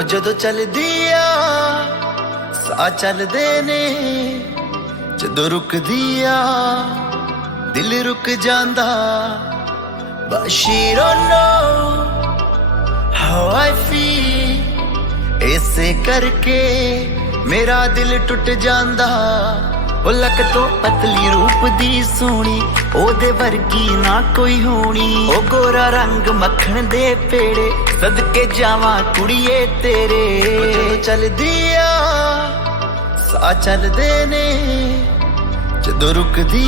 ਉਹ ਜਦੋਂ ਚੱਲਦੀ ਆ ਸਾਹ ਚੱਲਦੇ ਨੇ, ਜਦੋਂ ਰੁਕਦੀ ਆ ਦਿਲ ਰੁਕ ਜਾਂਦਾ। But she don't know how I feel, ਇਸੇ ਕਰਕੇ ਮੇਰਾ ਦਿਲ ਟੁੱਟ ਜਾਂਦਾ। ਉਹ ਲੱਕ ਤੋਂ ਪਤਲੀ ਰੂਪ ਦੀ ਸੋਹਣੀ, ਉਹਦੇ ਵਰਗੀ ਨਾ ਕੋਈ ਹੋਣੀ। ਉਹ ਗੋਰਾ ਰੰਗ ਮੱਖਣ ਦੇ ਪੇੜੇ, ਸਦਕੇ ਜਾਵਾਂ ਕੁੜੀਏ ਤੇਰੇ। ਜਦੋਂ ਚੱਲਦੀ ਆ ਸਾਹ ਚੱਲਦੇ ਨੇ, ਜਦੋਂ ਰੁਕਦੀ